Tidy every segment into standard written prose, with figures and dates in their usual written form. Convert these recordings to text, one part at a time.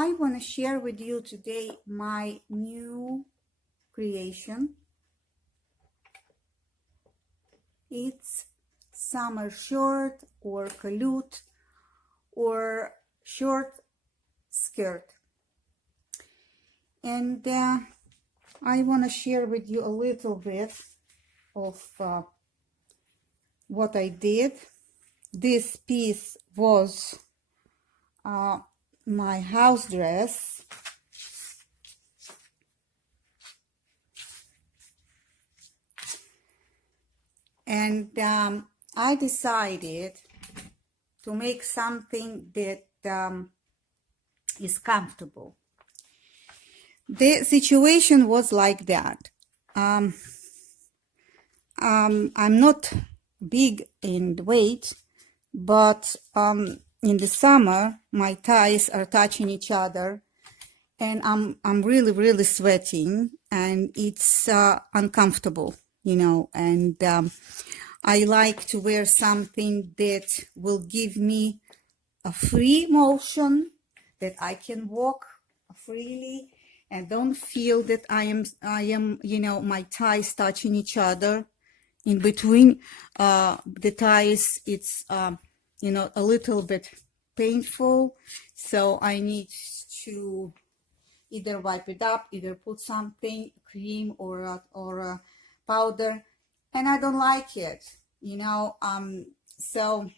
I want to share with you today my new creation. It's summer short or calotte or short skirt. And I want to share with you a little bit of what I did. This piece was my house dress. And I decided to make something that is comfortable. The situation was like that. I'm not big in weight, but in the summer my thighs are touching each other, and I'm really sweating, and it's uncomfortable, you know. And I like to wear something that will give me a free motion, that I can walk freely and don't feel that I am, you know, my thighs touching each other. In between the thighs, it's, you know, a little bit painful. So I need to either wipe it up, either put something, cream or a powder, and I don't like it, you know. So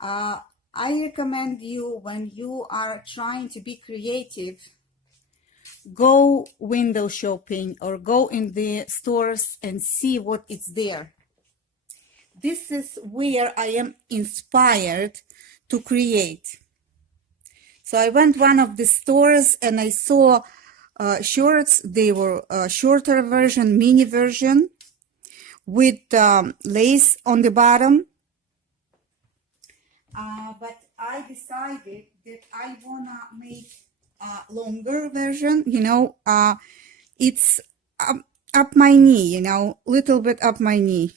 I recommend you, when you are trying to be creative, go window shopping or go in the stores and see what is there. This is where I am inspired to create. So I went one of the stores and I saw shorts. They were a shorter version, mini version, with lace on the bottom. But I decided that I wanna make a longer version, you know. It's up my knee, you know, little bit up my knee.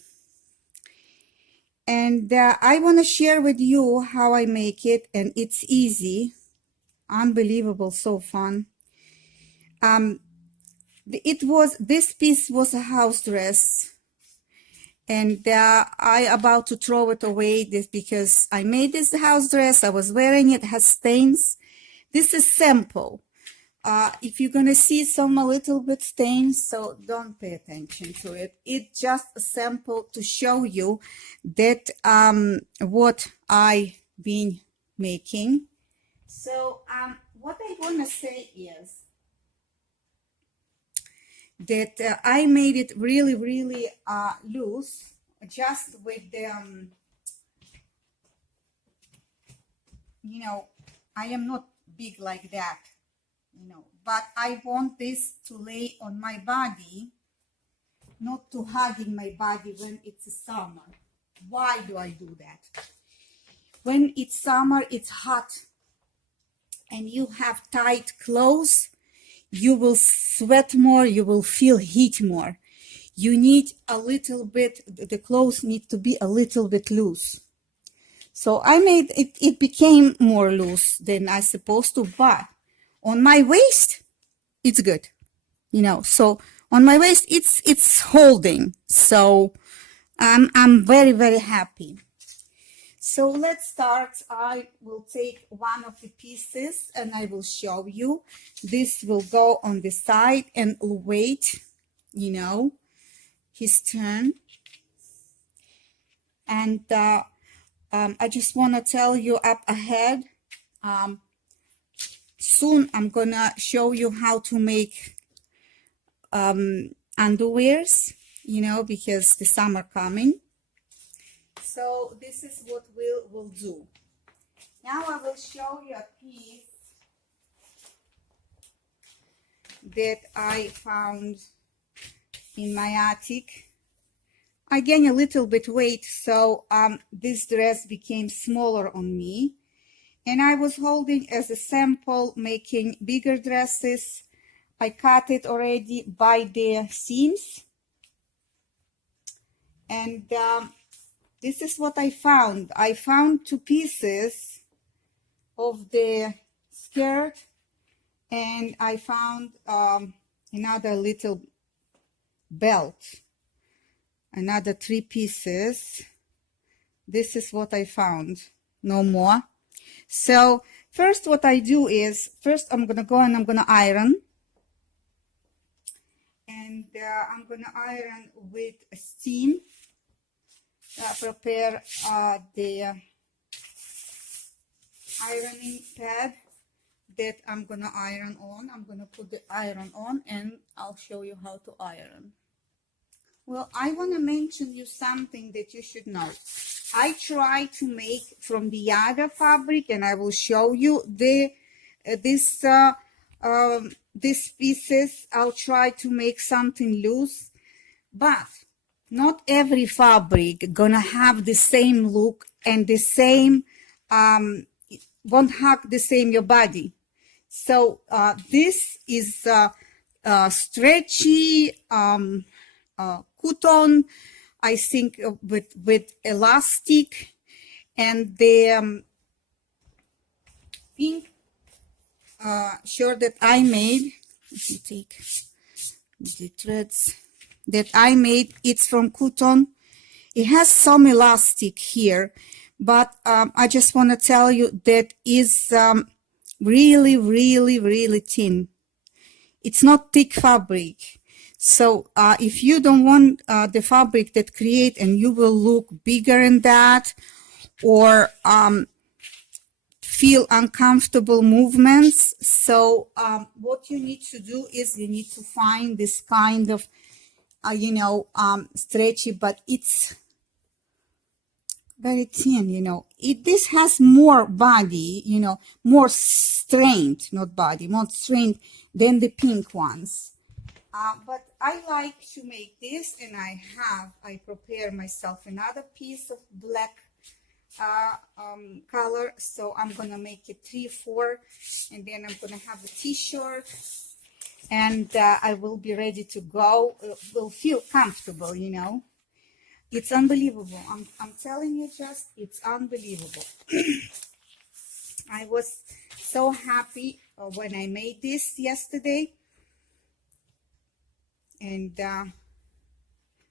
And I wanna share with you how I make it, and it's easy, unbelievable, so fun. This piece was a house dress. And I about to throw it away this because I made this house dress. I was wearing it, has stains. This is sample. If you're gonna see some a little bit stains, so don't pay attention to it. It's just a sample to show you that what I've been making. So what I wanna say is that I made it really loose, just with the you know, I am not big like that, you know, but I want this to lay on my body, not to hugging my body when it's summer. Why do I do that? When it's summer, it's hot and you have tight clothes, you will sweat more, you will feel heat more. You need a little bit, the clothes need to be a little bit loose. So I made it, it became more loose than I supposed to, but on my waist, it's good, you know. So on my waist, it's holding. So I'm very happy. So let's start. I will take one of the pieces and I will show you. This will go on the side and wait, you know, his turn. And I just want to tell you up ahead, soon I'm gonna show you how to make underwears, you know, because the summer coming. So this is what we'll do. Now I will show you a piece that I found in my attic. I gained a little bit weight, so this dress became smaller on me. And I was holding as a sample, making bigger dresses. I cut it already by the seams. And this is what I found. I found two pieces of the skirt, and I found another little belt, another 3 pieces. This is what I found, no more. So first what I do is, first I'm gonna go and I'm gonna iron, and I'm gonna iron with steam. Prepare the ironing pad that I'm gonna iron on. I'm gonna put the iron on and I'll show you how to iron. Well, I want to mention you something that you should know. I try to make from the other fabric, and I will show you these pieces. I'll try to make something loose, but not every fabric gonna have the same look and the same won't hug the same your body. So this is stretchy cotton, I think, with elastic, and the pink shirt that I made. Let me take the threads that I made. It's from cotton. It has some elastic here, but I just want to tell you that is really, really, really thin. It's not thick fabric. So if you don't want the fabric that create and you will look bigger in that, or feel uncomfortable movements, so what you need to do is you need to find this kind of stretchy, but it's very thin. This has more body, more strength, not body, more strength than the pink ones. But I like to make this, and I prepare myself another piece of black color. So I'm gonna make it 3/4, and then I'm gonna have a t-shirt, and I will be ready to go. Will feel comfortable, It's unbelievable. I'm telling you, it's unbelievable. I was so happy when I made this yesterday. And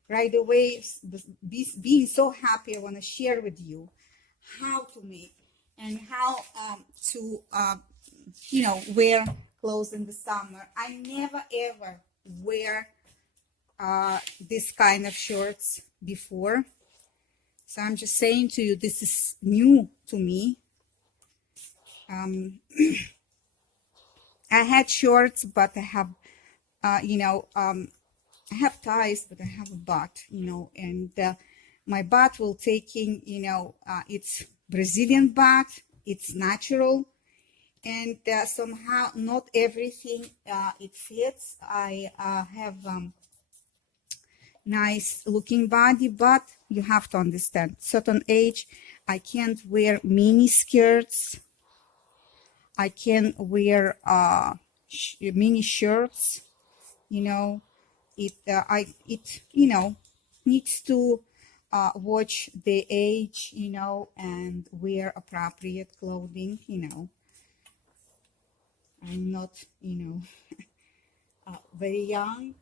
right away, being so happy, I want to share with you how to make and how to, wear clothes in the summer. I never ever wear this kind of shorts before. So I'm just saying to you, this is new to me. I had shorts, but I have, I have ties, but I have a butt, and my butt will taking, it's Brazilian butt, it's natural, and somehow not everything it fits. I have nice looking body, but you have to understand, certain age, I can't wear mini skirts. I can wear mini shirts, it needs to watch the age, and wear appropriate clothing. I'm not very young,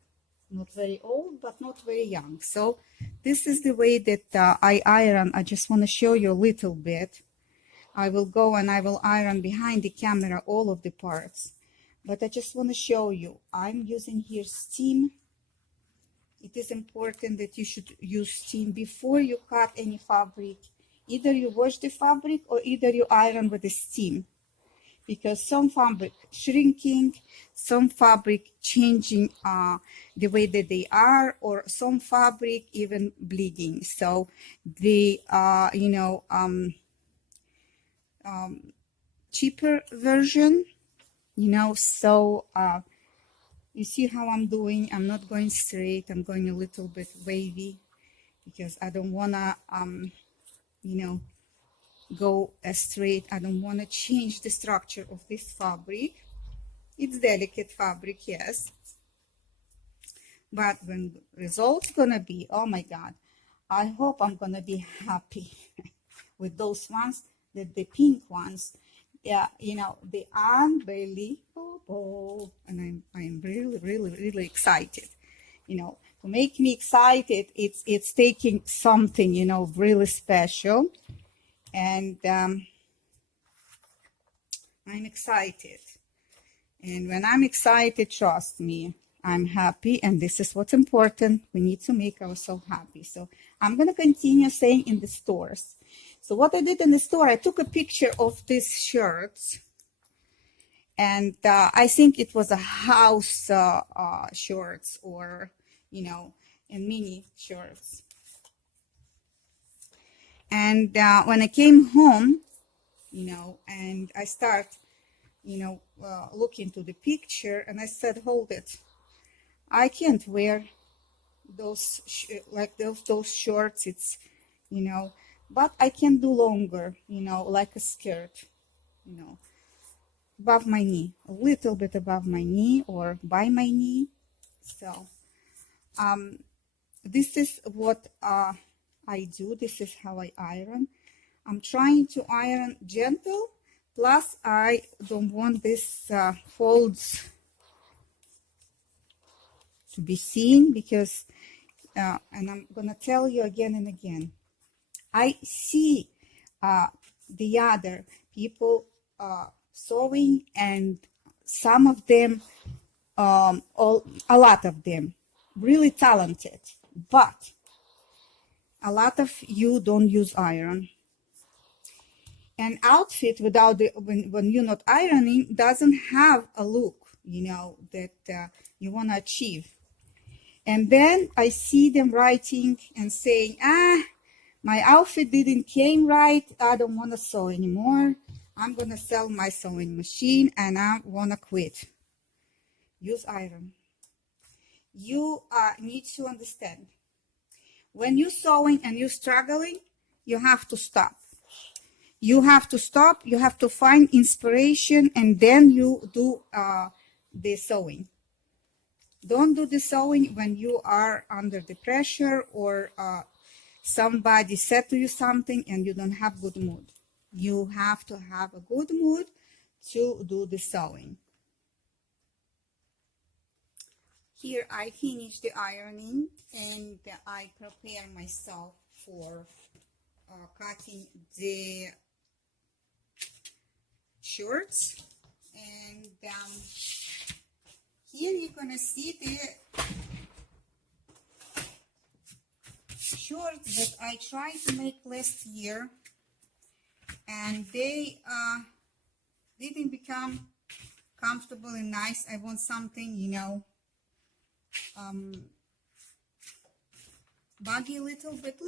not very old, but not very young. So this is the way that I iron. I just want to show you a little bit. I will go and I will iron behind the camera all of the parts, but I just want to show you I'm using here steam. It is important that you should use steam before you cut any fabric. Either you wash the fabric or either you iron with the steam, because some fabric shrinking, some fabric changing the way that they are, or some fabric even bleeding. So the cheaper version, so you see how I'm doing. I'm not going straight, I'm going a little bit wavy, because I don't want to go straight. I don't want to change the structure of this fabric. It's delicate fabric, yes, but when the result's gonna be, oh my god, I hope I'm gonna be happy with those ones, that the pink ones. Yeah, you know, the unbelievable, and I'm really excited. You know, to make me excited, it's taking something, you know, really special, and I'm excited. And when I'm excited, trust me, I'm happy, and this is what's important. We need to make ourselves happy. So I'm going to continue saying in the stores. So what I did in the store, I took a picture of these shirts, and I think it was a house shorts, or, you know, and mini shirts. And when I came home, you know, and I start, you know, look into the picture, and I said, hold it. I can't wear those like those shorts. It's, you know, but I can do longer, you know, like a skirt, you know, above my knee, a little bit above my knee or by my knee. So this is what I do. This is how I iron. I'm trying to iron gentle. Plus, I don't want this folds to be seen, because, and I'm gonna tell you again and again, I see the other people sewing, and some of them, a lot of them, really talented, but a lot of you don't use iron. An outfit without the, when you're not ironing, doesn't have a look, you know, that you want to achieve. And then I see them writing and saying, my outfit didn't came right, I don't want to sew anymore, I'm gonna sell my sewing machine, and I want to quit. Use iron. You need to understand, when you're sewing and you're struggling, you have to stop. You have to stop, you have to find inspiration, and then you do the sewing. Don't do the sewing when you are under the pressure, or somebody said to you something and you don't have good mood. You have to have a good mood to do the sewing. Here I finish the ironing, and I prepare myself for cutting the shorts. And here you're gonna see the shorts that I tried to make last year, and they didn't become comfortable and nice. I want something, you know, baggy a little bit.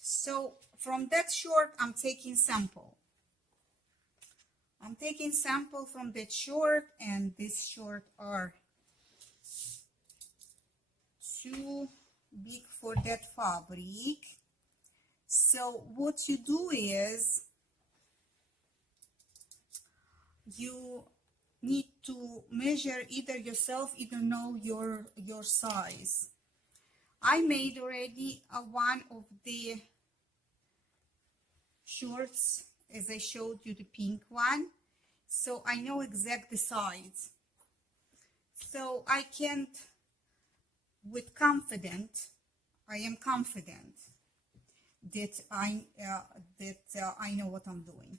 So from that short, I'm taking sample. I'm taking sample from that short, and this short are too big for that fabric. So what you do is, you need to measure either yourself, either know your size. I made already one of the shorts, as I showed you, the pink one, so I know exact size. So I can't, with confident, I am confident that I know what I'm doing.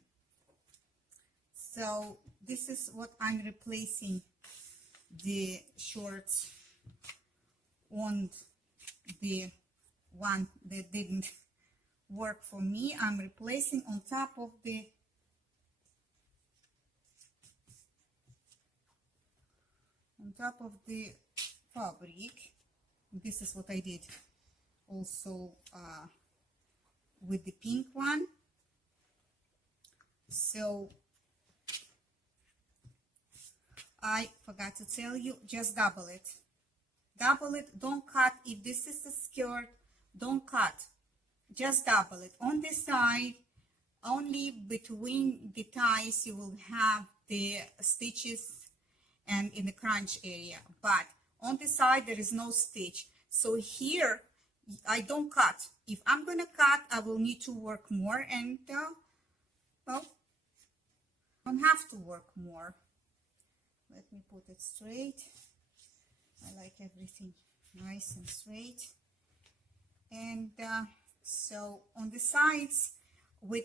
So this is what I'm replacing the shorts on the one that didn't work for me. I'm replacing on top of the fabric. This is what I did also with the pink one. So I forgot to tell you, just double it. Double it, don't cut. If this is a skirt, don't cut. Just double it. On this side, only between the ties you will have the stitches and in the crunch area. But on the side, there is no stitch. So here, I don't cut. If I'm going to cut, I will need to work more. And, well, Don't have to work more. Let me put it straight. I like everything nice and straight. And so on the sides with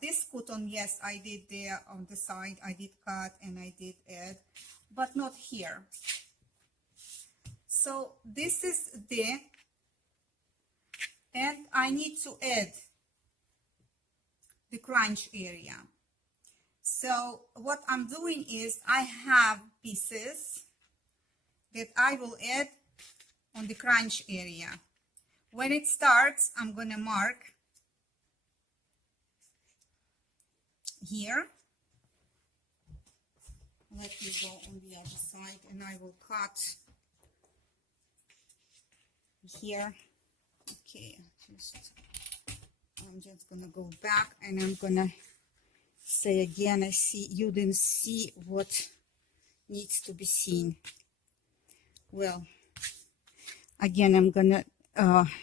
this cotton, yes, I did there on the side, I did cut and I did add, but not here. So this is the, and I need to add the crunch area. So what I'm doing is I have pieces that I will add on the crunch area. When it starts, I'm gonna mark here. Let me go on the other side and I will cut here. Okay, I'm just gonna go back and I'm gonna say again, I see you didn't see what needs to be seen. Well, again, I'm gonna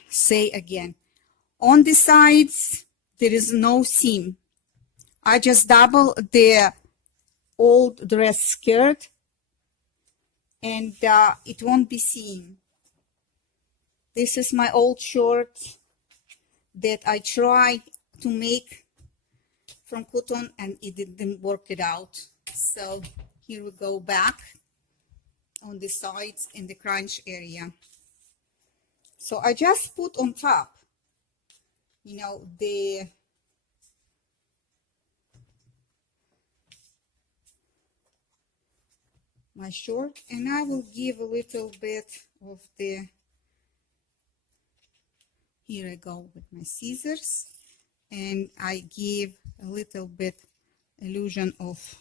say again, on the sides there is no seam. I just double the old dress skirt and it won't be seen. This is my old short that I tried to make from cotton and it didn't work it out. So here we go back on the sides in the crunch area. So I just put on top, you know, my short, and I will give a little bit of the, here I go with my scissors, and I give a little bit illusion of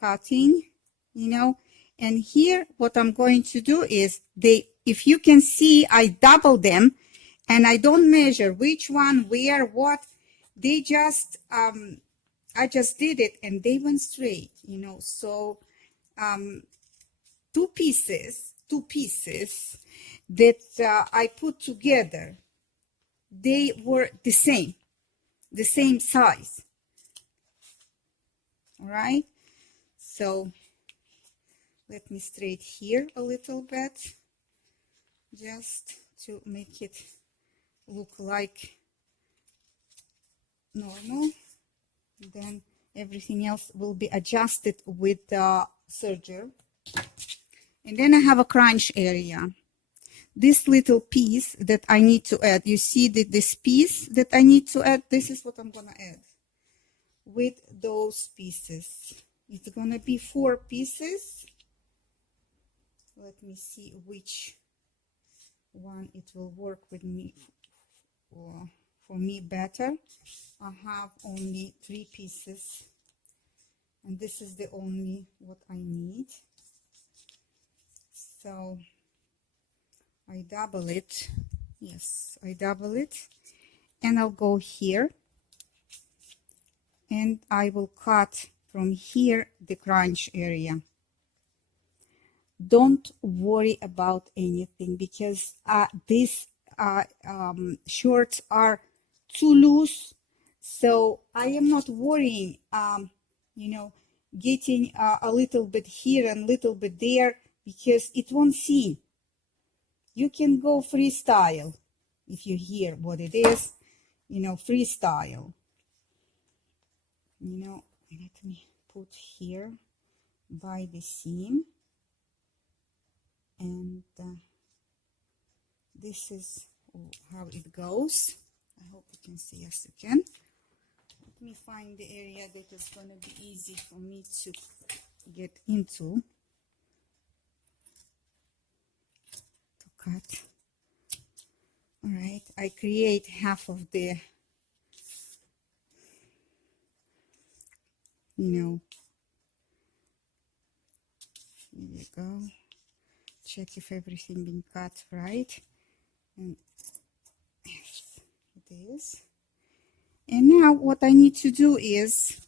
cutting, you know. And here what I'm going to do is, if you can see, I double them and I don't measure which one, where, what. They just I just did it and they went straight, you know. So two pieces that I put together, they were the same size. All right, so let me straight here a little bit just to make it look like normal. Then everything else will be adjusted with the serger. And then I have a crunch area. This little piece that I need to add, you see that this piece that I need to add, this is what I'm gonna add with those pieces. It's gonna be 4 pieces. Let me see which one it will work with me for me better. I have only 3 pieces and this is the only what I need. So I double it. Yes, I double it, and I'll go here and I will cut from here the crunch area. Don't worry about anything because these shorts are too loose, so I am not worrying you know, getting a little bit here and a little bit there, because it won't see. You can go freestyle if you hear what it is, you know, freestyle. You know, let me put here by the seam, and this is how it goes. I hope you can see. Yes, you can. Let me find the area that is going to be easy for me to get into to cut. All right, I create half of the, you know, here you go. Check if everything been cut right, and yes, it is. And now what I need to do is,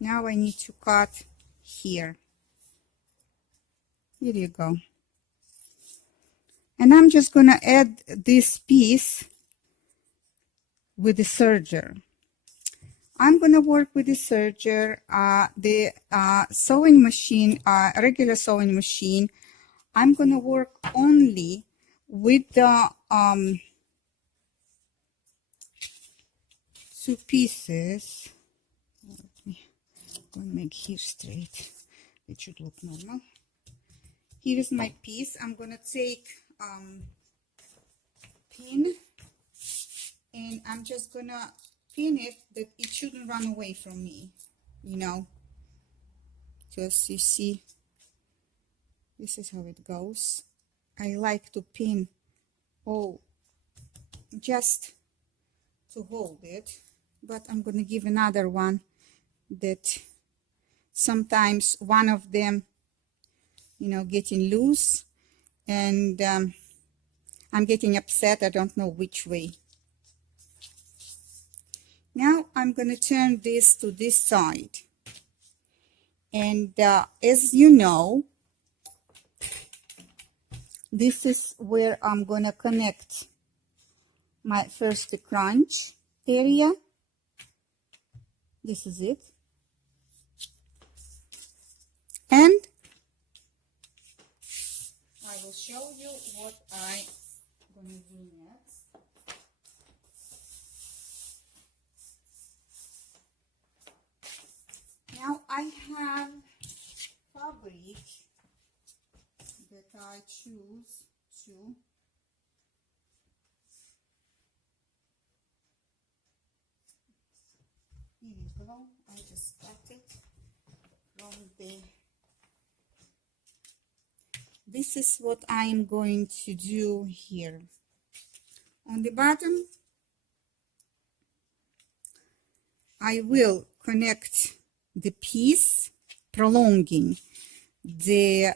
now I need to cut here. Here you go. And I'm just gonna add this piece with the serger. I'm gonna work with the serger, the sewing machine, regular sewing machine. I'm gonna work only with the two pieces. Let me go and make here straight. It should look normal. Here is my piece. I'm gonna take pin, and I'm just gonna pin it that it shouldn't run away from me, you know, because you see, this is how it goes. I like to pin just to hold it, but I'm gonna give another one that sometimes one of them, you know, getting loose, and I'm getting upset. I don't know which way. Now I'm going to turn this to this side, and as you know, this is where I'm going to connect my first crunch area. This is it, and I will show you what I'm going to do next. Now I have fabric that I choose to here you go. I just cut it from the. This is what I'm going to do here. On the bottom, I will connect the piece, prolonging the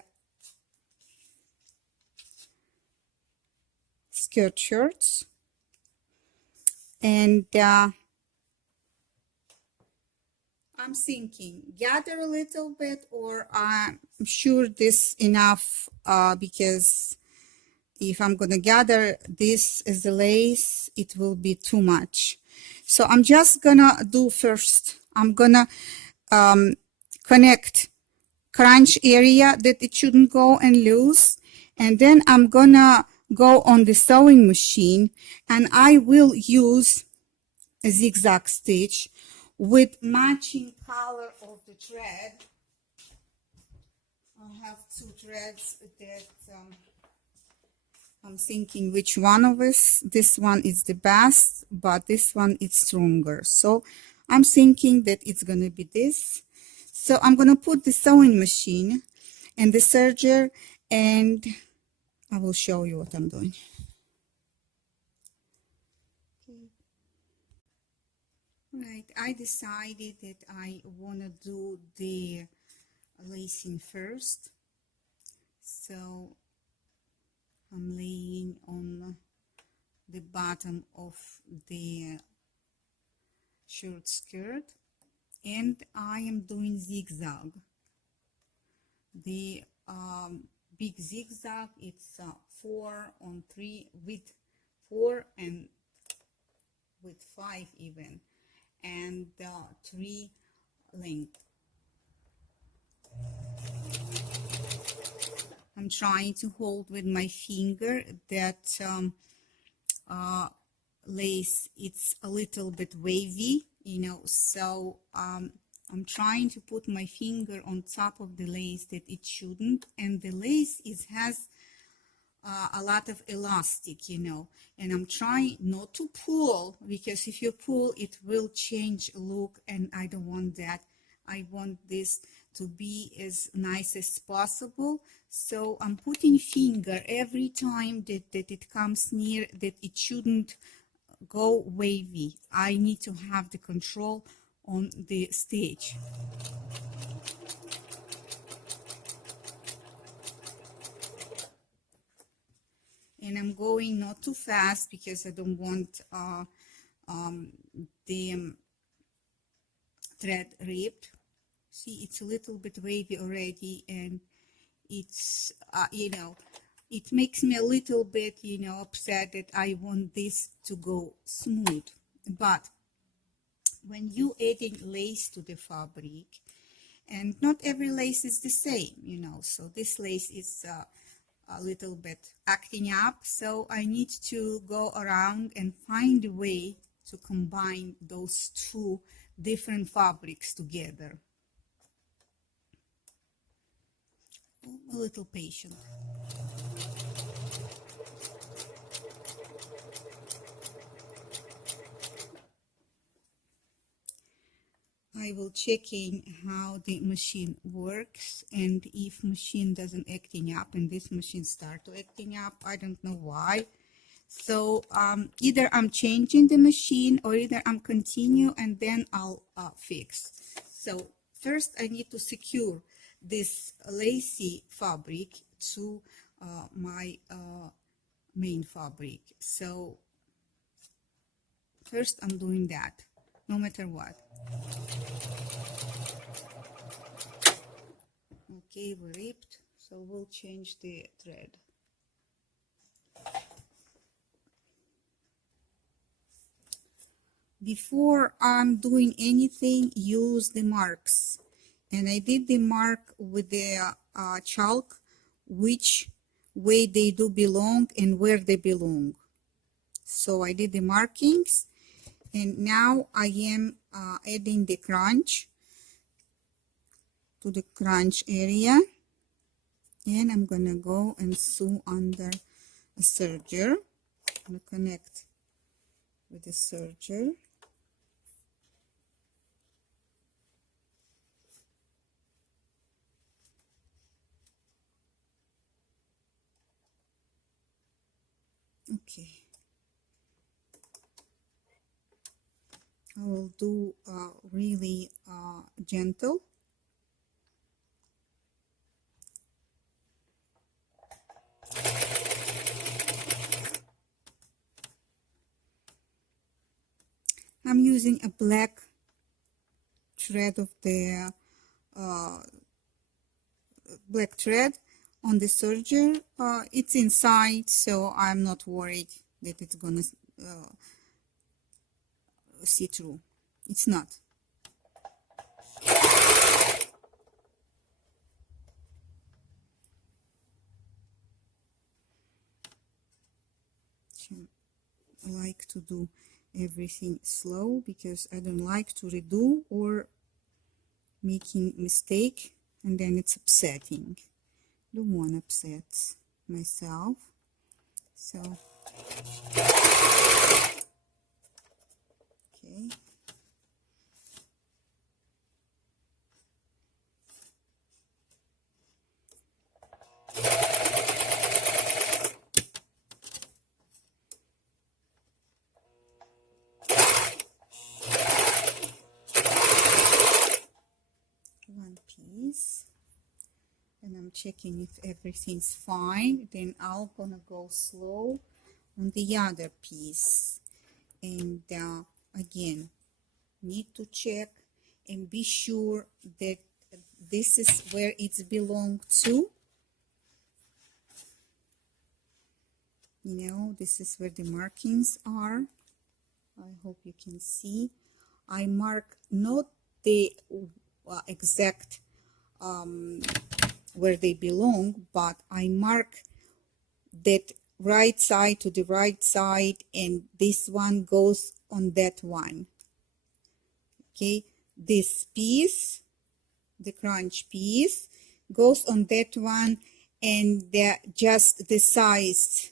skirt shirts, and I'm thinking gather a little bit, or I'm sure this enough, because if I'm gonna gather this as a lace, it will be too much. So I'm just gonna do first, I'm gonna connect crunch area that it shouldn't go and loose, and then I'm gonna go on the sewing machine, and I will use a zigzag stitch with matching color of the thread. I have two threads that I'm thinking which one of us. This one is the best, but this one is stronger, so I'm thinking that it's gonna be this. So I'm gonna put the sewing machine and the serger, and I will show you what I'm doing. Right, I decided that I want to do the lacing first, so I'm laying on the bottom of the short skirt, and I am doing zigzag. The big zigzag, it's 4 on 3 with 4 and with 5 even, and 3 length. I'm trying to hold with my finger that lace, it's a little bit wavy, you know, so I'm trying to put my finger on top of the lace that it shouldn't, and the lace has a lot of elastic, you know, and I'm trying not to pull, because if you pull it will change look, and I don't want that. I want this to be as nice as possible, so I'm putting finger every time that it comes near, that it shouldn't go wavy. I need to have the control on the stitch. And I'm going not too fast because I don't want the thread ripped. See, it's a little bit wavy already, and it's you know, it makes me a little bit, you know, upset that I want this to go smooth. But when you adding lace to the fabric, and not every lace is the same, you know, so this lace is a little bit acting up, so I need to go around and find a way to combine those two different fabrics together. A little patient. I will checking how the machine works, and if machine doesn't acting up and this machine start to acting up, I don't know why. So either I'm changing the machine or either I'm continue and then I'll fix. So first I need to secure this lacy fabric to my main fabric. So first I'm doing that no matter what. Okay, we ripped, so we'll change the thread. Before I'm doing anything, use the marks, and I did the mark with the chalk, which way they do belong and where they belong. So I did the markings, and now I am adding the crunch to the crunch area, and I'm gonna go and sew under a serger. I'm gonna connect with the serger. Okay, I will do really gentle. I'm using a black thread of the black thread on the serger. It's inside, so I'm not worried that it's gonna see through. It's not. I like to do everything slow because I don't like to redo or making mistake, and then it's upsetting. Don't want to upset myself, so okay. One piece, and I'm checking if everything's fine, then I'm gonna go slow on the other piece, and again need to check and be sure that this is where it's belong to. You know, this is where the markings are. I hope you can see. I mark not the exact where they belong, but I mark that right side to the right side, and this one goes on that one. Okay, this piece, the crunch piece, goes on that one, and just the size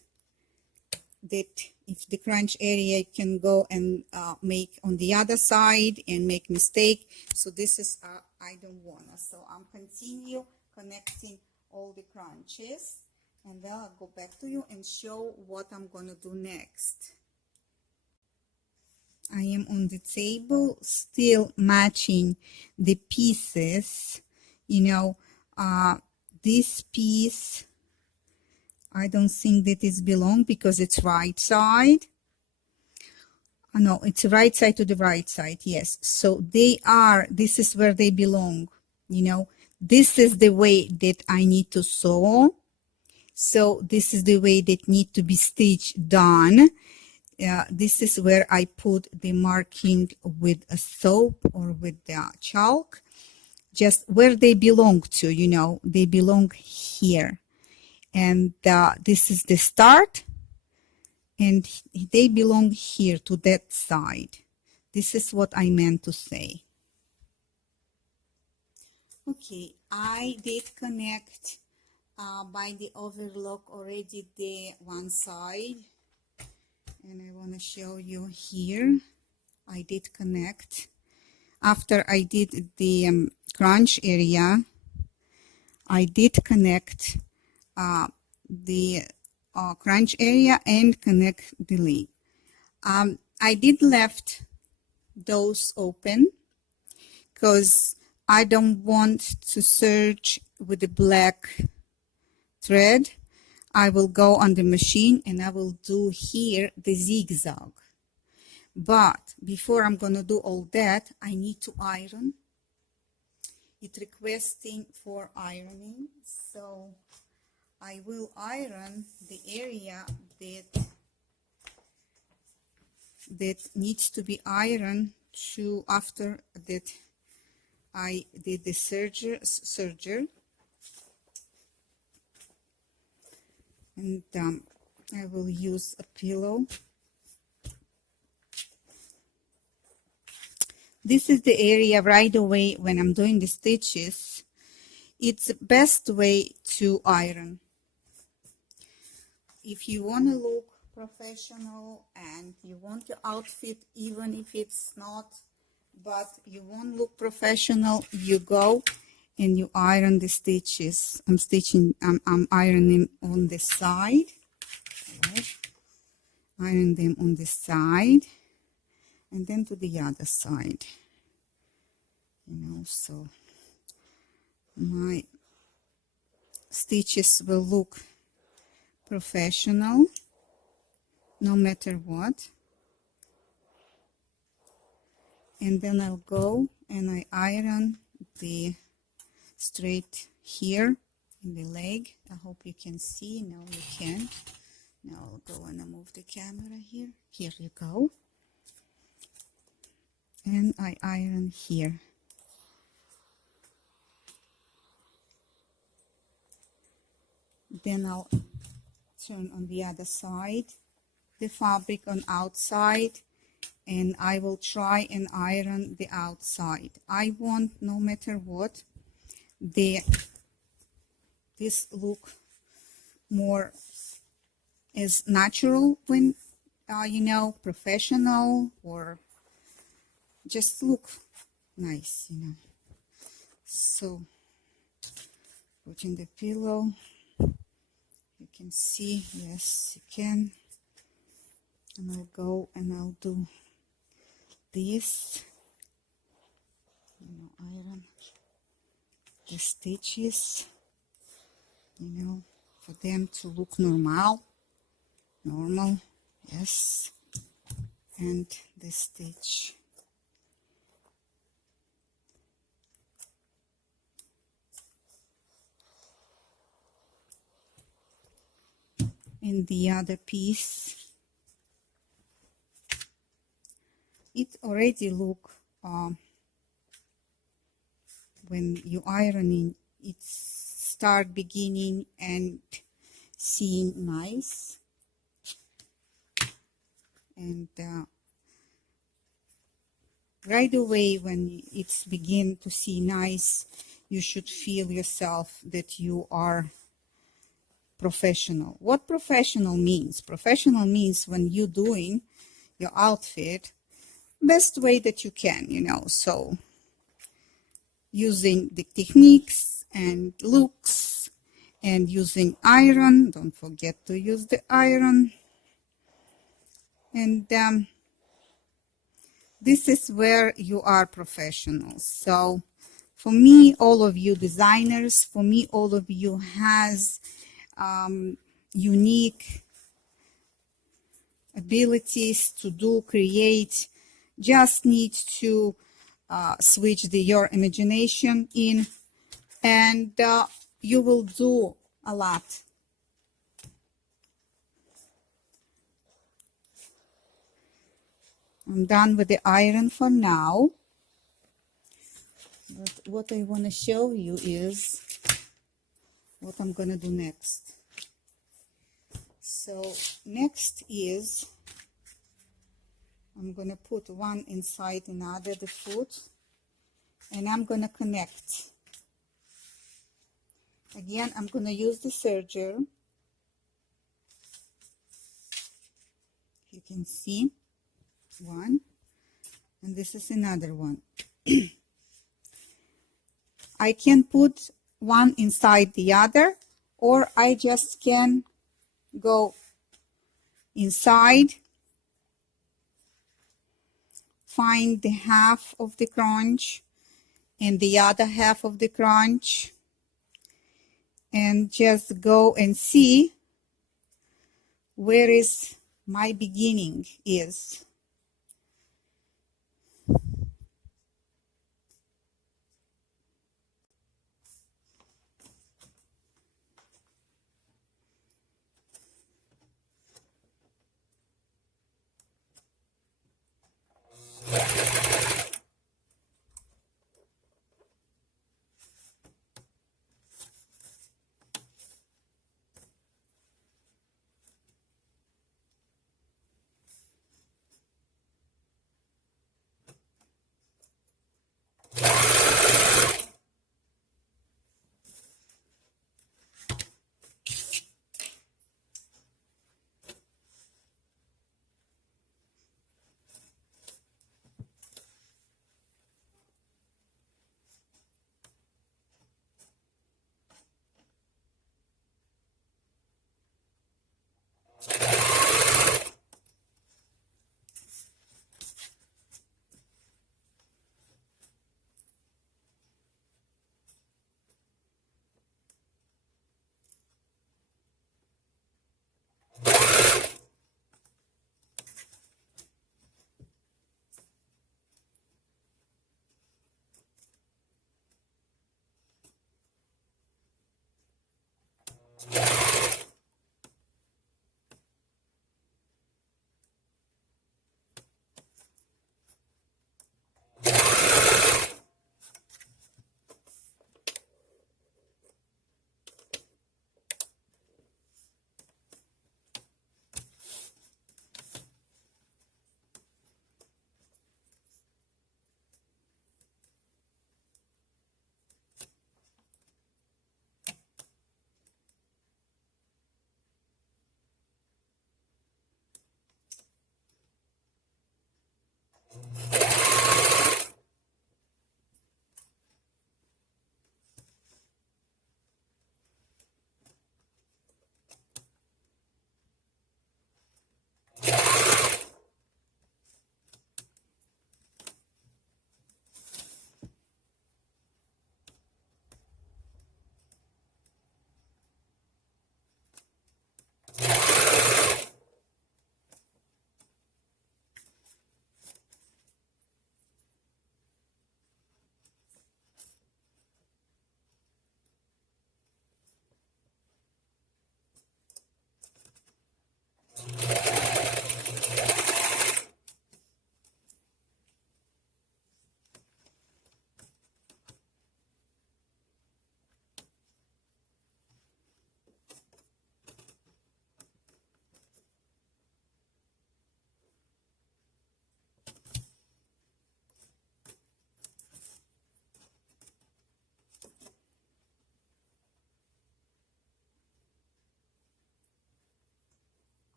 that if the crunch area can go and make on the other side and make mistake. So this is I don't wanna, so I'm continue connecting all the crunches, and then I'll go back to you and show what I'm gonna do next. I am on the table still matching the pieces. You know, this piece I don't think that it belong because it's right side. No, it's right side to the right side. Yes, so they are, this is where they belong. You know, this is the way that I need to sew, so this is the way that need to be stitched done. this is where I put the marking with a soap or with the chalk, just where they belong to, you know, they belong here. And this is the start, and they belong here to that side. This is what I meant to say. Okay, I did connect by the overlock already the one side, and I want to show you here. I did connect. After I did the crunch area, I did connect the crunch area and connect the leg. I did left those open because I don't want to serge with the black thread. I will go on the machine and I will do here the zigzag. But before I'm gonna do all that, I need to iron. It's requesting for ironing, so I will iron the area that needs to be ironed to after that I did the serger. And I will use a pillow. This is the area right away when I'm doing the stitches. It's the best way to iron. If you want to look professional and you want your outfit, even if it's not, but you want to look professional, you go and you iron the stitches. I'm ironing on the side. Iron them on the side and then to the other side. You know, so my stitches will look professional no matter what. And then I'll go and I iron the straight here in the leg. I hope you can see. No, you can't. Now I'll go and I'll move the camera here. Here you go. And I iron here. Then I'll turn on the other side, the fabric on outside, and I will try and iron the outside. I want, no matter what, this look more as natural when you know, professional, or just look nice, you know. So putting the pillow, you can see, yes you can, and I'll go and I'll do this, you know, iron the stitches, you know, for them to look normal, yes, and the stitch. In the other piece, it already look when you ironing, it start beginning and seeing nice, and right away when it's begin to see nice, you should feel yourself that you are professional. What professional means? Professional means when you're doing your outfit best way that you can, you know, so using the techniques and looks and using iron, don't forget to use the iron, and this is where you are professional. So for me, all of you designers, for me, all of you has unique abilities to do, create, just need to switch your imagination in, and you will do a lot. I'm done with the iron for now. But what I want to show you is what I'm going to do next. So next is I'm going to put one inside another, the foot, and I'm going to connect. Again, I'm going to use the serger. You can see one, and this is another one. I can put one inside the other, or I just can go inside, find the half of the crunch and the other half of the crunch, and just go and see where is my beginning is.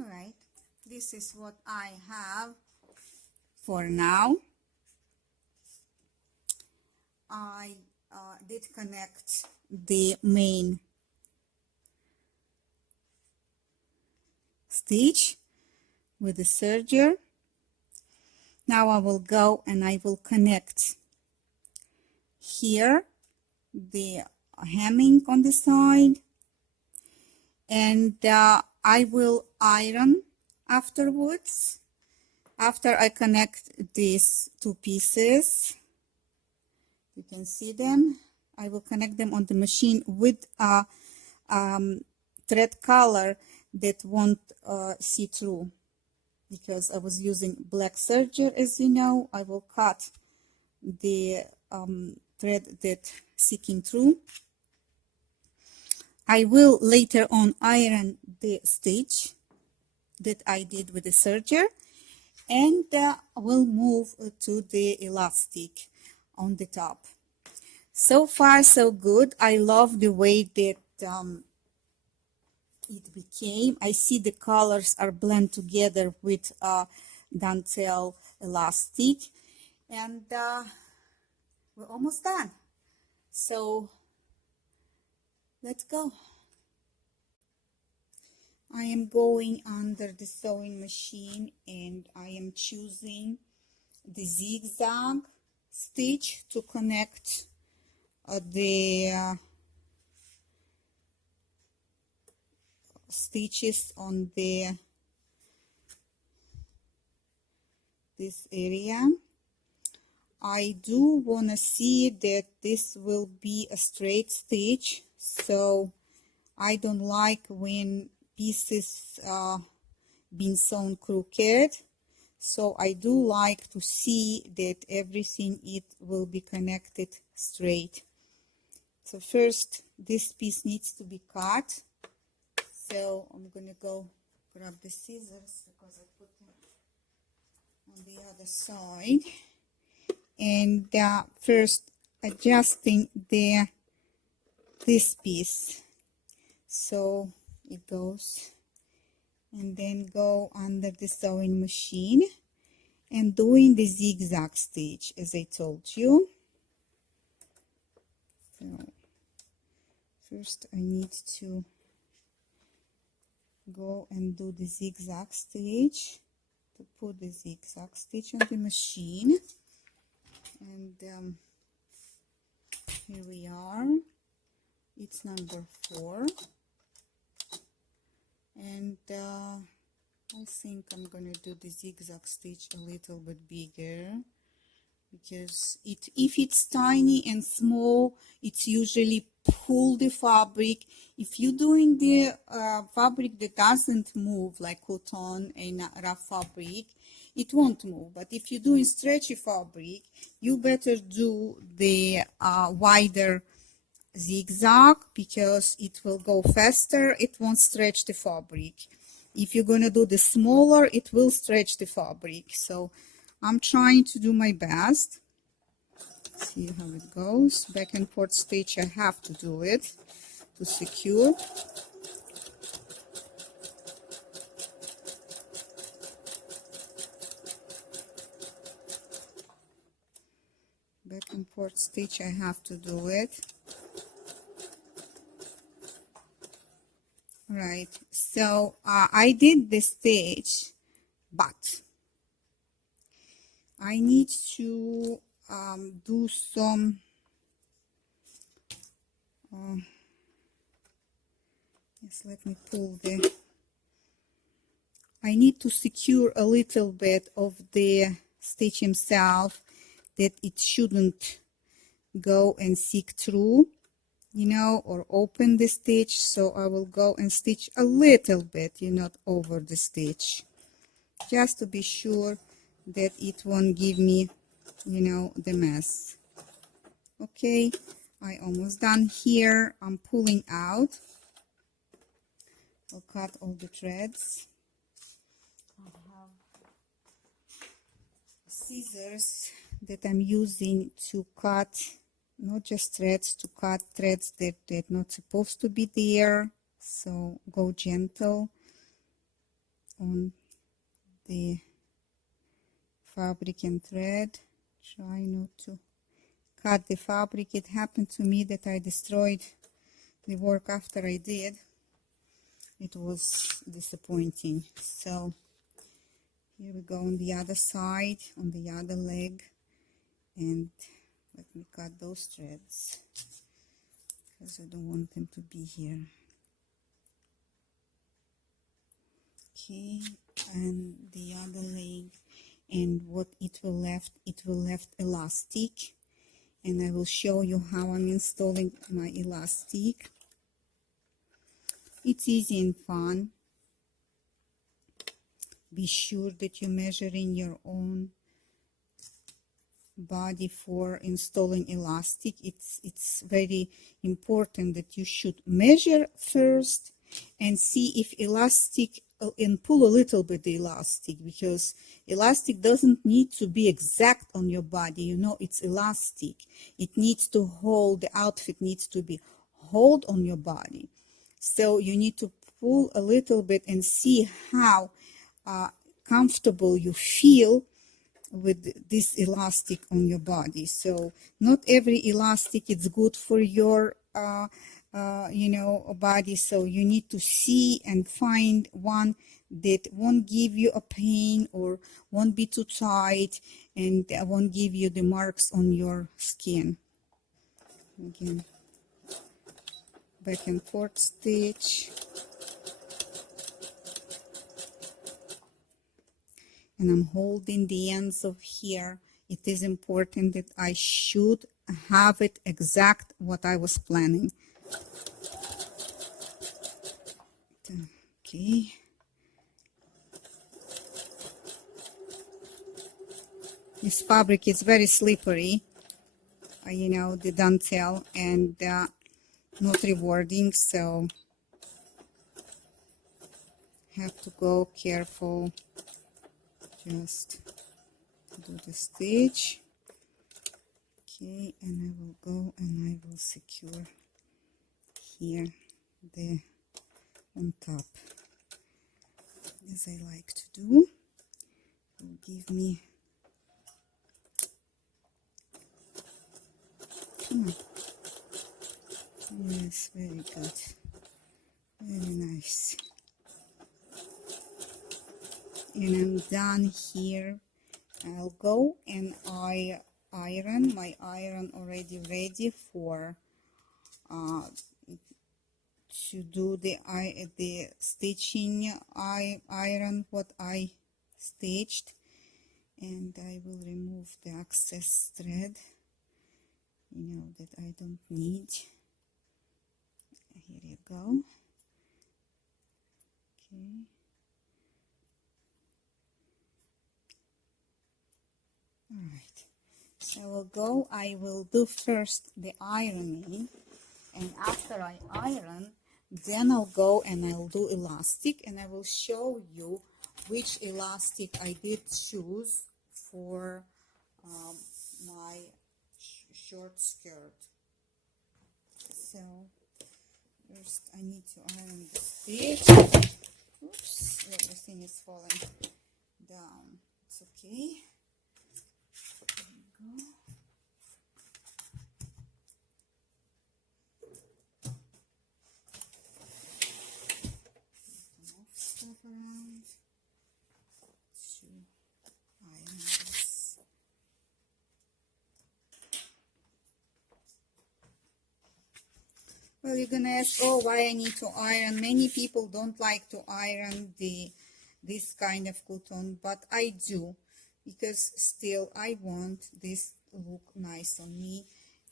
All right, this is what I have for now. I did connect the main stitch with the serger. Now I will go and I will connect here the hemming on the side, and I will iron afterwards. After I connect these two pieces, you can see them. I will connect them on the machine with a thread color that won't see through, because I was using black serger. As you know, I will cut the thread that seeking through. I will later on iron the stitch that I did with the serger, and we'll move to the elastic on the top. So far so good. I love the way that it became. I see the colors are blend together with dentelle elastic, and we're almost done. So let's go. I am going under the sewing machine and I am choosing the zigzag stitch to connect the stitches on this area. I do want to see that this will be a straight stitch, so I don't like when pieces being sewn crooked. So I do like to see that everything it will be connected straight. So first this piece needs to be cut. So I'm gonna go grab the scissors because I put them on the other side. And first adjusting this piece, so it goes, and then go under the sewing machine and doing the zigzag stitch as I told you. So first I need to go and do the zigzag stitch, to put the zigzag stitch on the machine. And here we are, it's number 4, and I think I'm gonna do the zigzag stitch a little bit bigger, because if it's tiny and small, it's usually pull the fabric. If you're doing the fabric that doesn't move, like cotton and rough fabric, it won't move. But if you're doing stretchy fabric, you better do the wider zigzag, because it will go faster, it won't stretch the fabric. If you're gonna do the smaller, it will stretch the fabric. So I'm trying to do my best. See how it goes. Back and forth stitch, I have to do it to secure. Back and forth stitch, I have to do it. Right, so I did the stitch, but I need to do some yes, let me pull I need to secure a little bit of the stitch himself, that it shouldn't go and seek through. you know, or open the stitch. So I will go and stitch a little bit, you know, over the stitch, just to be sure that it won't give me, you know, the mess. Okay, I almost done here. I'm pulling out. I'll cut all the threads. I have scissors that I'm using to cut not just threads, to cut threads that are not supposed to be there. So go gentle on the fabric and thread. Try not to cut the fabric. It happened to me that I destroyed the work after I did. It was disappointing. So here we go on the other side, on the other leg, and let me cut those threads because I don't want them to be here. Okay, and the other leg, and what it will left elastic, and I will show you how I'm installing my elastic. It's easy and fun. Be sure that you measure in your own body for installing elastic. It's very important that you should measure first and see if elastic, and pull a little bit the elastic, because elastic doesn't need to be exact on your body. You know, it's elastic. It needs to hold, the outfit needs to be hold on your body. So you need to pull a little bit and see how comfortable you feel with this elastic on your body. So not every elastic is good for your you know, body. So you need to see and find one that won't give you a pain or won't be too tight and won't give you the marks on your skin. Again, back and forth stitch. And I'm holding the ends of here. It is important that I should have it exact what I was planning. Okay. This fabric is very slippery, you know, the dentelle, and not rewarding, so have to go careful. Just do the stitch. Okay, and I will go and I will secure here the on top, as I like to do. It will give me, come on, yes, very good, very nice. And I'm done here. I'll go and I iron my iron already ready for to do the stitching. I iron what I stitched, and I will remove the excess thread, you know, that I don't need. Here you go. Okay. Alright, so I will go, I will do first the ironing, and after I iron, then I'll go and I'll do elastic, and I will show you which elastic I did choose for my short skirt. So first I need to iron the stitch. Oops, everything is falling down. It's okay. Stuff around to iron this. Well, you're gonna ask, oh, why I need to iron. Many people don't like to iron this kind of cotton, but I do, because still I want this look nice on me,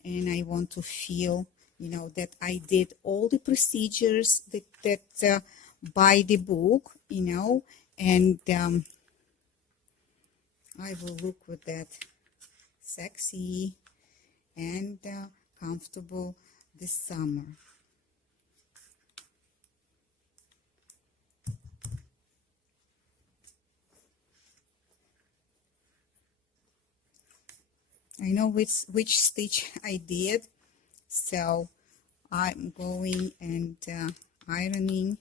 and I want to feel that I did all the procedures that by the book, and I will look with that sexy and comfortable this summer. I know which stitch I did, so I'm going and ironing.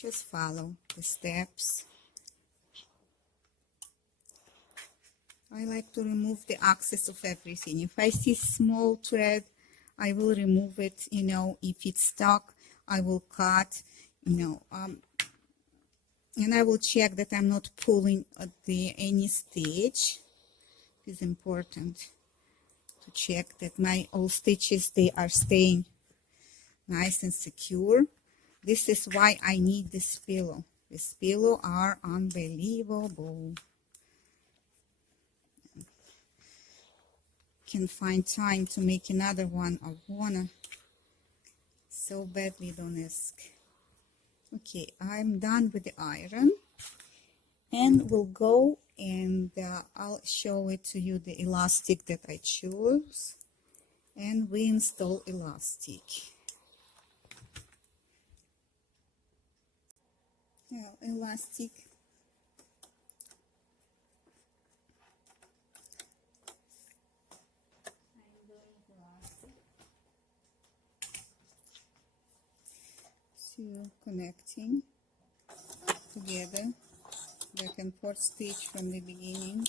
Just follow the steps. I like to remove the excess of everything. If I see small thread, I will remove it. If it's stuck, I will cut. And I will check that I'm not pulling at any stitch. It's important to check that my all stitches, they are staying nice and secure. This is why I need this pillow. This pillow are unbelievable. Can find time to make another one. I wanna so badly, don't ask. Okay, I'm done with the iron, and we'll go and I'll show it to you, the elastic that I chose, and we install elastic. Now, elastic. So connecting together, back and forth stitch from the beginning.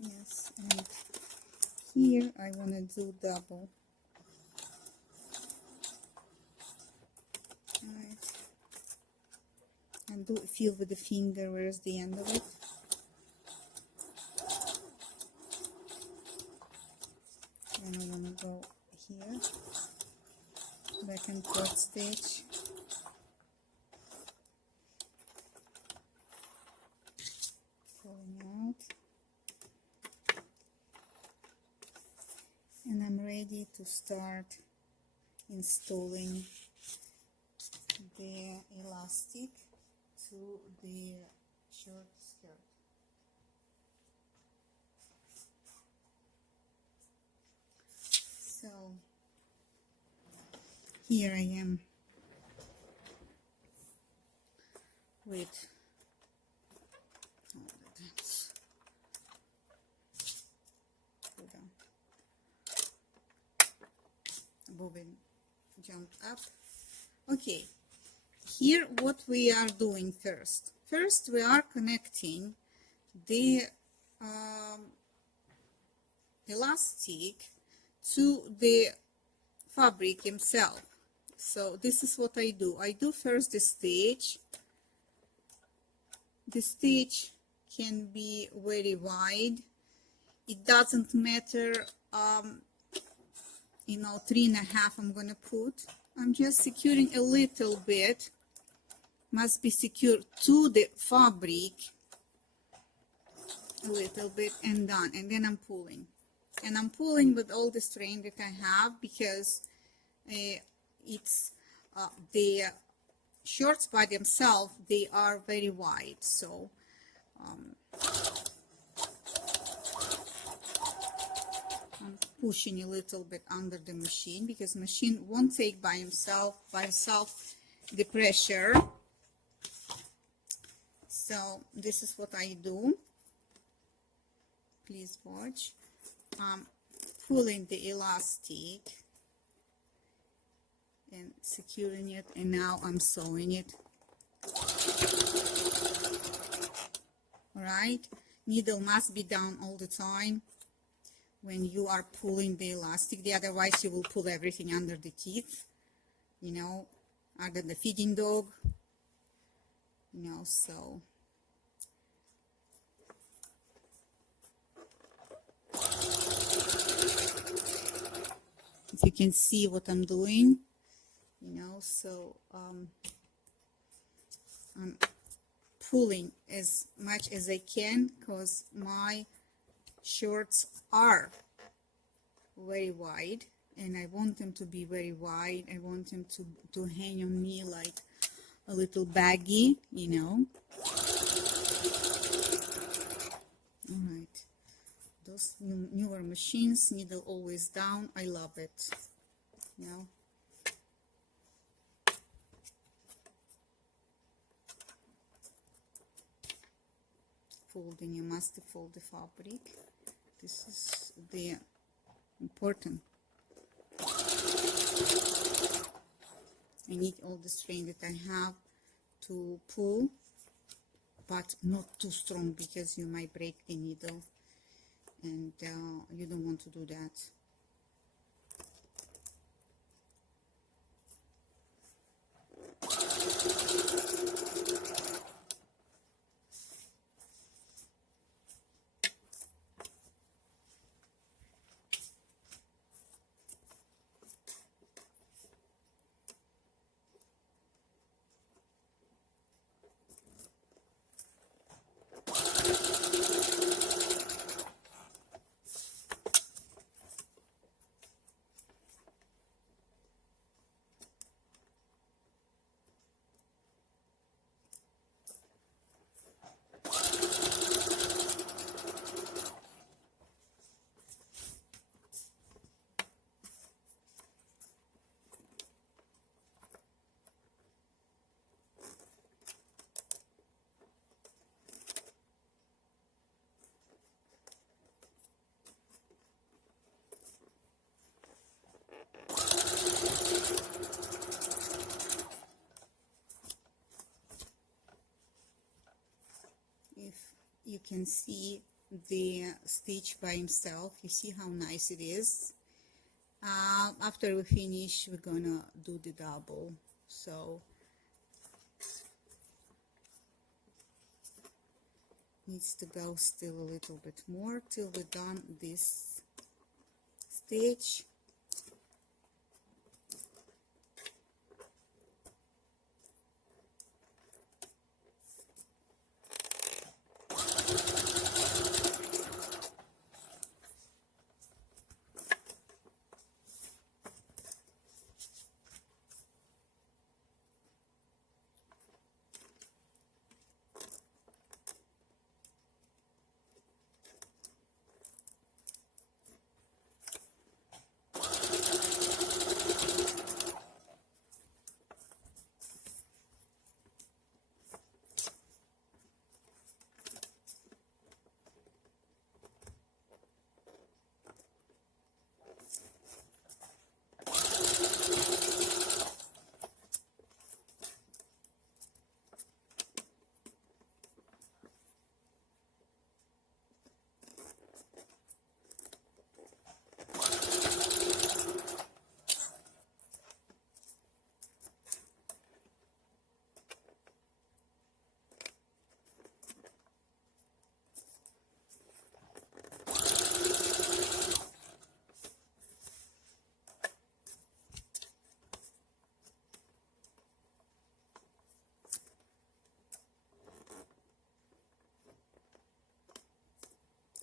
Yes, and here I want to do double. Right. And feel with the finger where's the end of it. And I want to go here, back and forth stitch. Pulling out. And I'm ready to start installing the elastic to the short skirt. So here I am with bobbin jumped up. Okay, here what we are doing first we are connecting the elastic to the fabric himself. So this is what I do. I do first the stitch. The stitch can be very wide. It doesn't matter, 3.5 I'm gonna put. I'm just securing a little bit. Must be secured to the fabric a little bit, and done. And then I'm pulling. And I'm pulling with all the strain that I have, because it's the shorts by themselves, they are very wide. So I'm pushing a little bit under the machine, because machine won't take by itself the pressure. So this is what I do. Please watch. I'm pulling the elastic and securing it, and now I'm sewing it. All right, needle must be down all the time when you are pulling the elastic, otherwise you will pull everything under the teeth, under the feeding dog, so if you can see what I'm doing, so I'm pulling as much as I can, because my shorts are very wide, and I want them to be very wide. I want them to hang on me like a little baggy, you know. All right, those newer machines, needle always down. I love it, you know. Folding, you must fold the fabric. This is the important. I need all the strength that I have to pull, but not too strong, because you might break the needle, and you don't want to do that. If you can see the stitch by himself, you see how nice it is. After we finish, we're gonna do the double, so needs to go still a little bit more till we're done this stitch.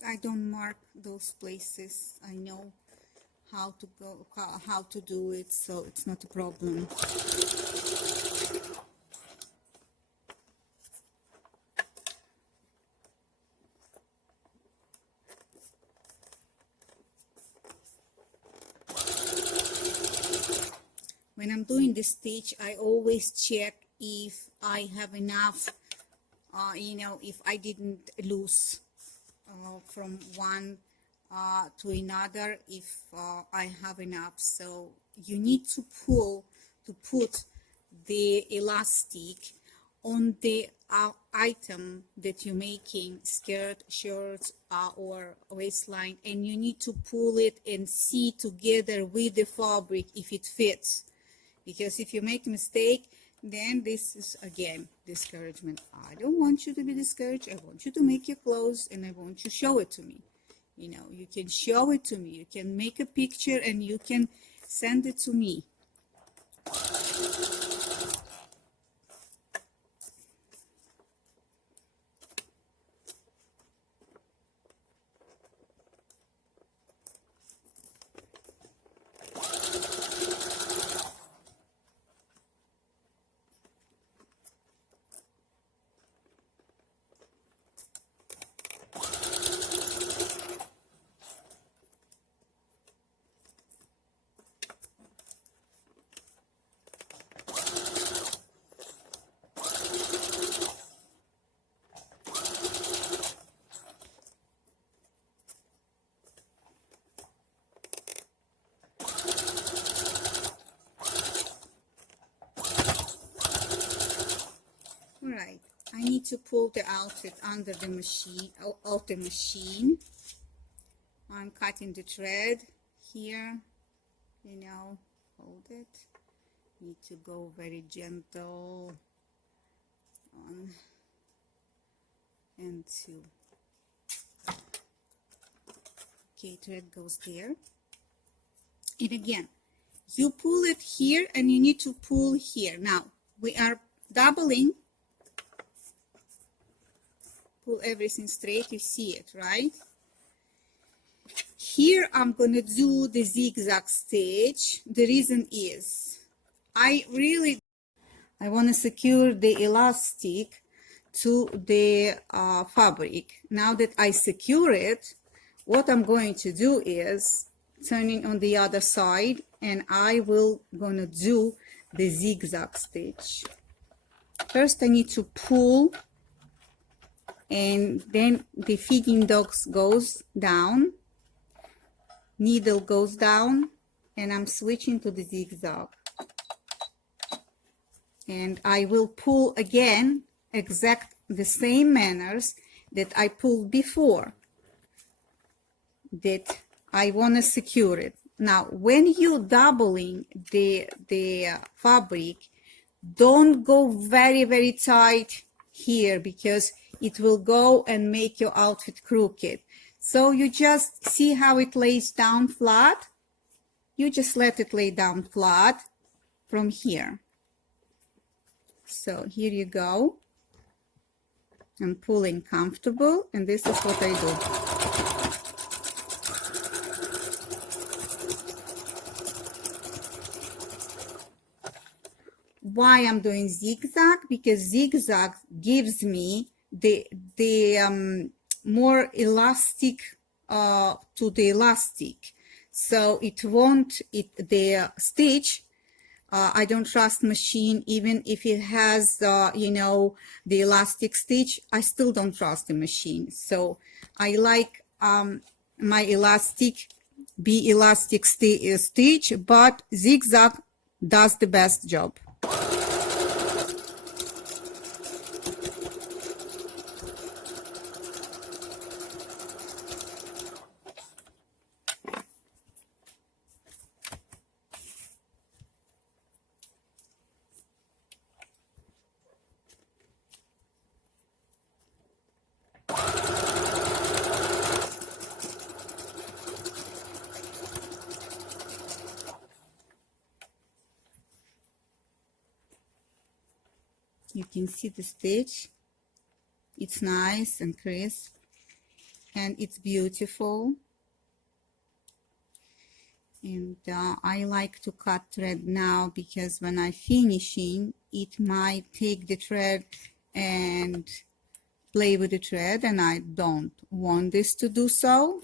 I don't mark those places. I know how to go, how to do it, so it's not a problem. When I'm doing the stitch, I always check if I have enough, you know, if I didn't lose from one to another, if I have enough. So you need to put the elastic on the item that you're making, skirt, shirts, or waistline, and you need to pull it and see together with the fabric if it fits. Because if you make a mistake, then this is again discouragement. I don't want you to be discouraged. I want you to make your clothes, and I want you to show it to me. You know, you can show it to me. You can make a picture and you can send it to me. need to pull the outfit under the machine, out the machine. I'm cutting the thread here, you know, hold it. Need to go very gentle on and two. Okay, thread goes there. And again, you pull it here and you need to pull here. Now, we are doubling. Pull everything straight, you see it, right? Here I'm going to do the zigzag stitch. The reason is I want to secure the elastic to the fabric. Now that I secure it, what I'm going to do is turning on the other side, and I will gonna do the zigzag stitch. First I need to pull, and then the feeding dogs goes down, needle goes down, and I'm switching to the zigzag. And I will pull again exact the same manners that I pulled before, that I want to secure it. Now, when you doubling the fabric, don't go very, very tight here, because it will go and make your outfit crooked. So you just see how it lays down flat. You just let it lay down flat from here. So here you go. I'm pulling comfortable, and this is what I do. Why I'm doing zigzag? Because zigzag gives me the more elastic to the elastic, so it won't the stitch. I don't trust machine, even if it has you know, the elastic stitch. I still don't trust the machine. So I like my elastic be elastic stitch, but zigzag does the best job. You can see the stitch. It's nice and crisp, and it's beautiful. And I like to cut thread now, because when I'm finishing, it might take the thread and play with the thread, and I don't want this to do so.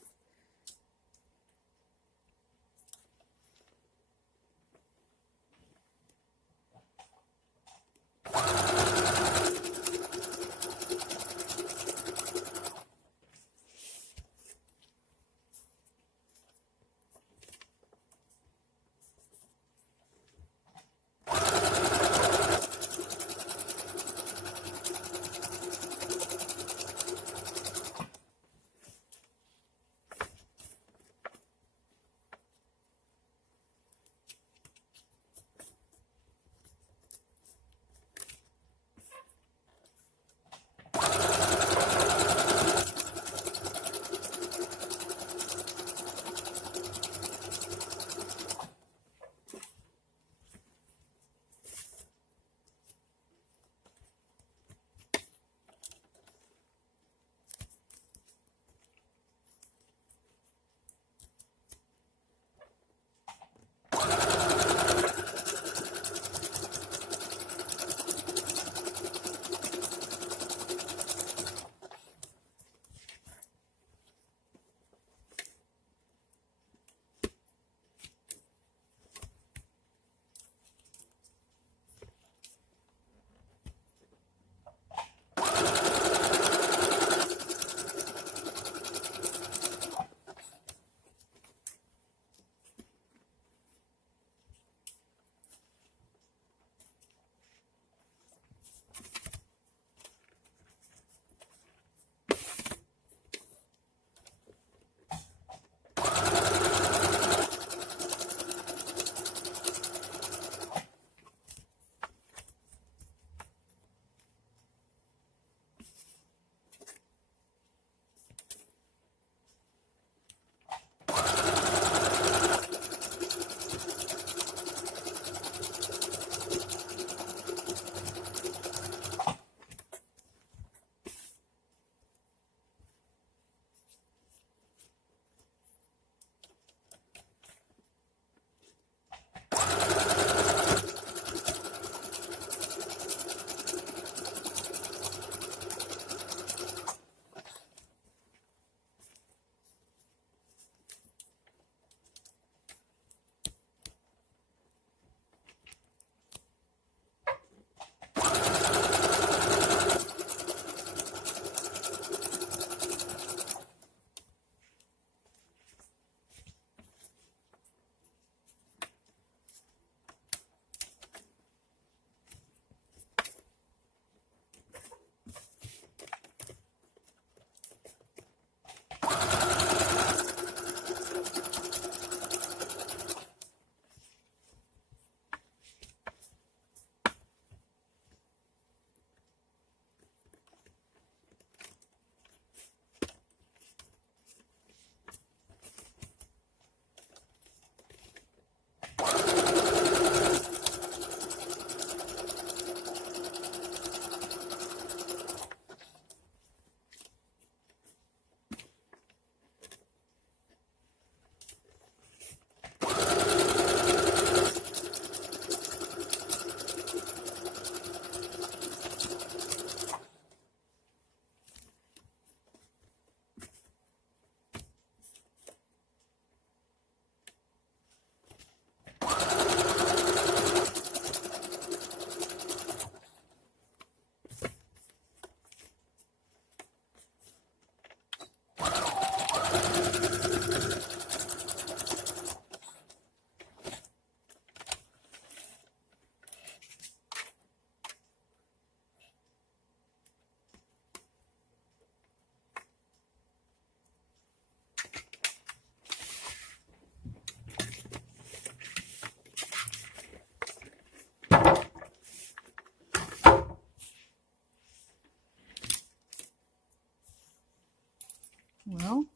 Well,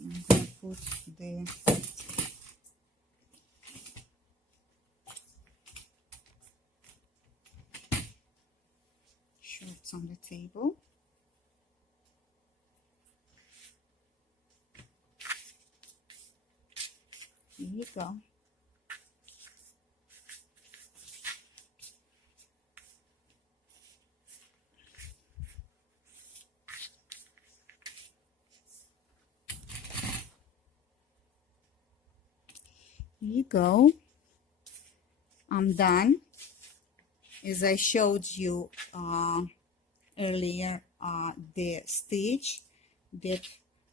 I'm going to put the shorts on the table. Here you go. Here you go. I'm done. As I showed you earlier, the stitch that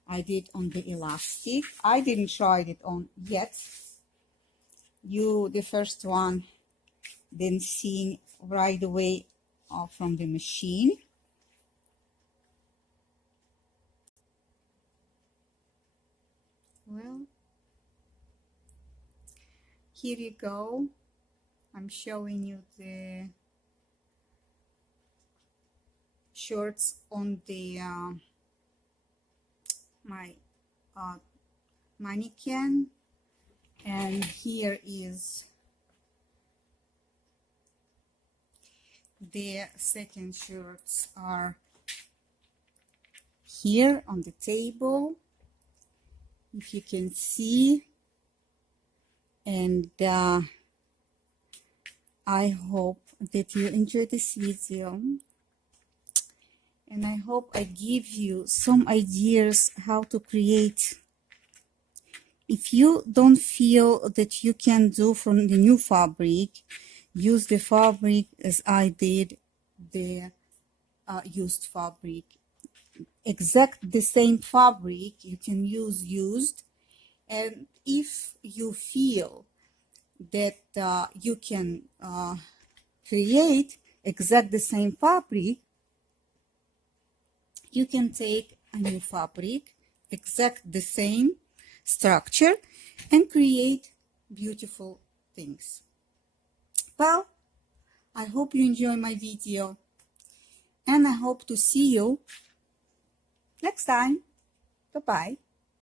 I did on the elastic. I didn't try it on yet. You, the first one, didn't see right away from the machine. Well, here you go. I'm showing you the shorts on the my mannequin, and here is the second shorts are here on the table, if you can see. And I hope that you enjoyed this video, and I hope I give you some ideas how to create. If you don't feel that you can do from the new fabric, use the fabric as I did, the used fabric. Exact the same fabric, you can use used. And if you feel that you can create exact the same fabric, you can take a new fabric, exact the same structure, and create beautiful things. Well, I hope you enjoy my video, and I hope to see you next time. Bye-bye.